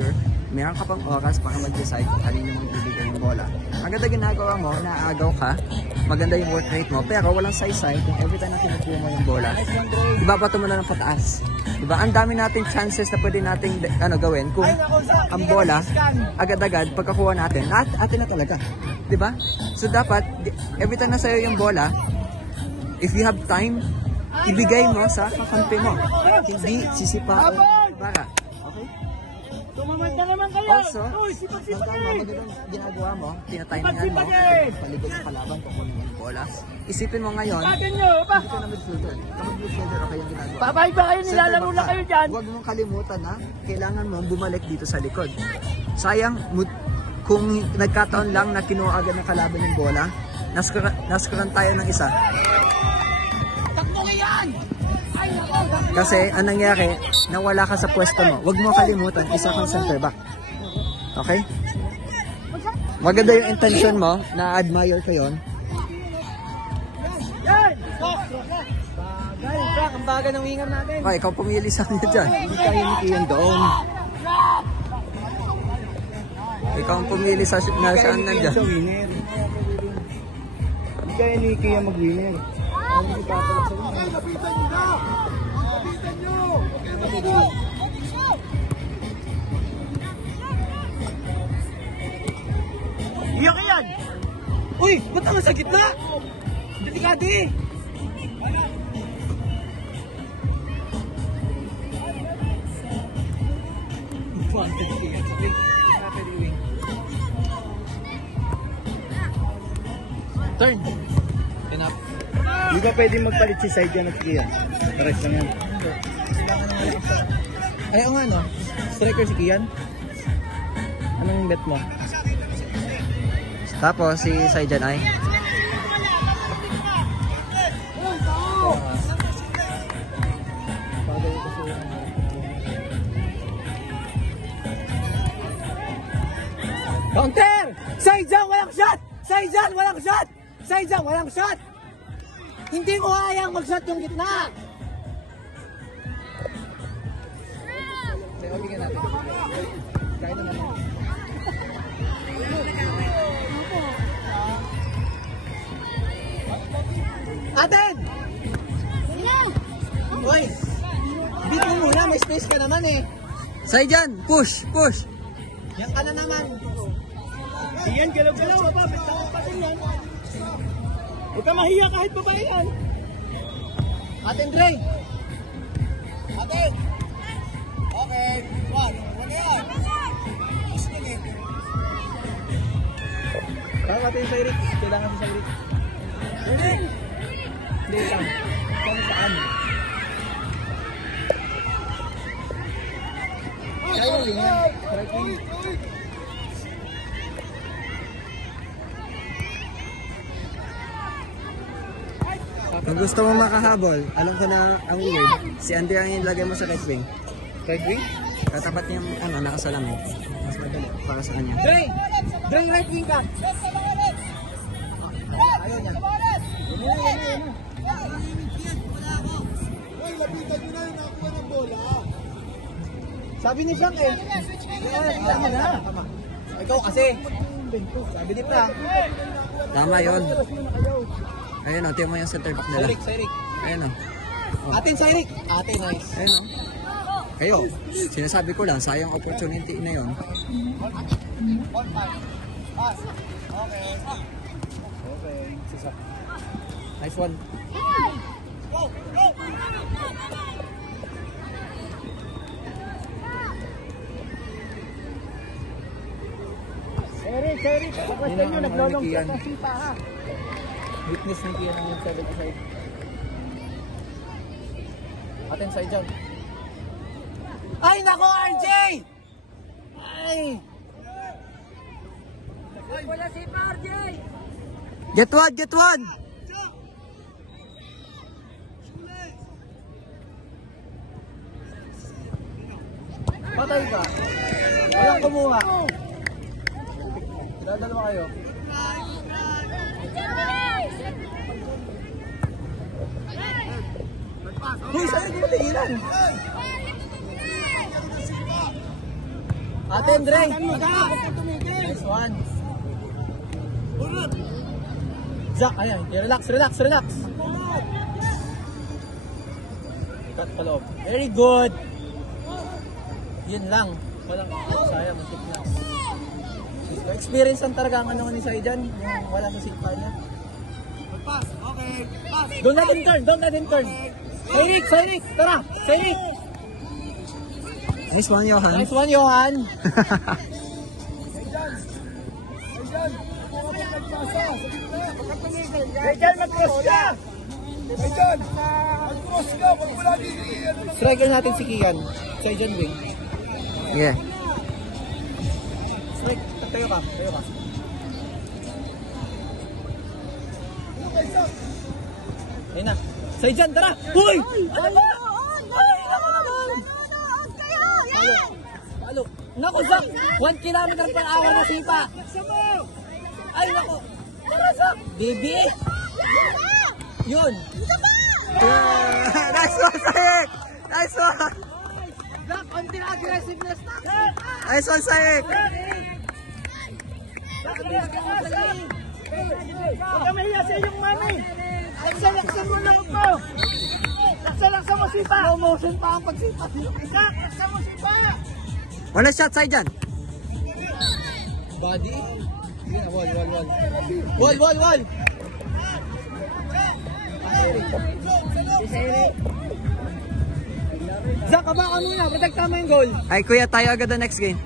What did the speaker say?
future, meron ka pang oras para mag-decide kung kanino mong ibigay yung bola. Maganda ginagawa mo, naaagaw ka, maganda yung work rate mo, pero walang saysay kung every time na kinukuha mo yung bola, ibabato mo na ng pataas. Diba? Ang dami nating chances na pwede nating gawin kung ang bola, agad-agad, pagkakuha natin, atin na talaga. Diba? So dapat, every time na sa'yo yung bola, if you have time, ibigay mo sa kakampi mo. Hindi sisipa o para. Okay? Tumamad na naman kayo! Also, magandang ginagawa mo, tinatimingan mo, paligod sa kalaban kung kunin mo yung bola. Isipin mo ngayon, hindi ka na midfielder. Kapag midfielder, okay yung ginagawa. Babay ba kayo? Nilalaro na kayo dyan? Huwag mong kalimutan na kailangan mo bumalik dito sa likod. Sayang, kung nagkataon lang na kinuha agad ng kalaban yung bola, naskuran tayo ng isa. Kasi anong nangyari, nawala ka sa pwesto mo. Huwag mo kalimutan, isa kang center back. Okay? Maganda yung intention mo, na-admire ko yun. Ang baga ng wingan natin. Okay, ikaw pumili sa kanya dyan. Hindi tayo ni Kian doon. Ikaw ang pumili sa saan nandyan. Hindi kaya ni Kian mag-winner. Iyak yan! Uy! Ba't naman sa gitna? Delikado eh! Turn! Enough. Hindi ba pwede magpalit si side yan at Kian? Pares lang yan. Ay, o nga no? Striker si Kian? Anong bet mo? Tapos si Saijan ay Counter! Saijan walang shot! Saijan walang shot! Saijan walang shot! Hindi mo hayang mag-shot yung gitna! Kaya na naman. Aten! Uy! Beat mo muna, may space ka naman eh. Saijan, push, push. Yan ka na naman. Iyan, galaw-galaw pa. Bitawan pa din yan. Huwag ka mahiya kahit babae yan. Aten, Dre! Aten! Okay, one. One yan. Kaya natin yung Cyrix. Kailangan sa Cyrix. Hindi lang. Kung saan? Kaya mo yan. Right wing. Kung gusto mo makahabol, alam ko na ang weird. Si Andy ang ilagay mo sa right wing. Right wing? Katapat niyang nakasalamin. Mas madali para sa kanya. Dre! Dre, right wing ka! Ayaw niya. Yan na. Uy, lapitan nyo na yung nakakuha ng bola. Sabi ni Shaq eh. Tama na. Ikaw kasi. Sabi ni Pra. Tama yun. Ayun o, tiyan mo yung center back nila. Cyrix. Ayun o. Atin, Cyrix. Atin, nice. Ayun o. Kayo, sinasabi ko lang, sayang opportunity na yun. Okay. Nice one. Cyrix. Pagwasta nyo, naglolong siya sa sipa ha. Weakness ng Kian yung 7 aside. Atin side jump. Ay, nako, RJ! Ay! Wala si RJ! Get one, get one! Patay ka. Walang kumuha. Dalawa kayo. Hoy, saan yung tingilan? Ate Andre. Nice one. Zach, ayan. Relax. Cut pa loob. Very good. Yun lang. Walang sayang. Masip lang. Experience lang talaga ang ano ni Sai dyan. Yung wala sa sipa niya. Pass. Okay. Pass. Don't let him turn. Sairik. Tara. Sairik. Nice one, Johan. Nice one, Johan. Diyan, mag-cross ka! Diyan! Mag-cross ka! Wag mo lagi Striker natin si Kian. Sai dyan, wing. Yeah. Strike. Tayo ka. Ayun na. Sai dyan, tara! Uy! Ano ba? Palo. Naku, Zach! 1 kilometer per hour na sipa. Ay, naku. Tara, Zach! Baby! Yun. Yeah. Nice one, Sayek! Nice one! Zach, onti na aggressiveness na. Nice one, Sayek! Huwag ka mahiya sa iyong mami! Laksan mo lang ito! Laksan mo sipa! Slow motion pa ang pagsipa. Isaac, laksan mo sipa! Wala shot side dyan. Body. Yun, wall. Zach, kabakan mo na. Protect tama yung goal. Ay, kuya, tayo agad the next game.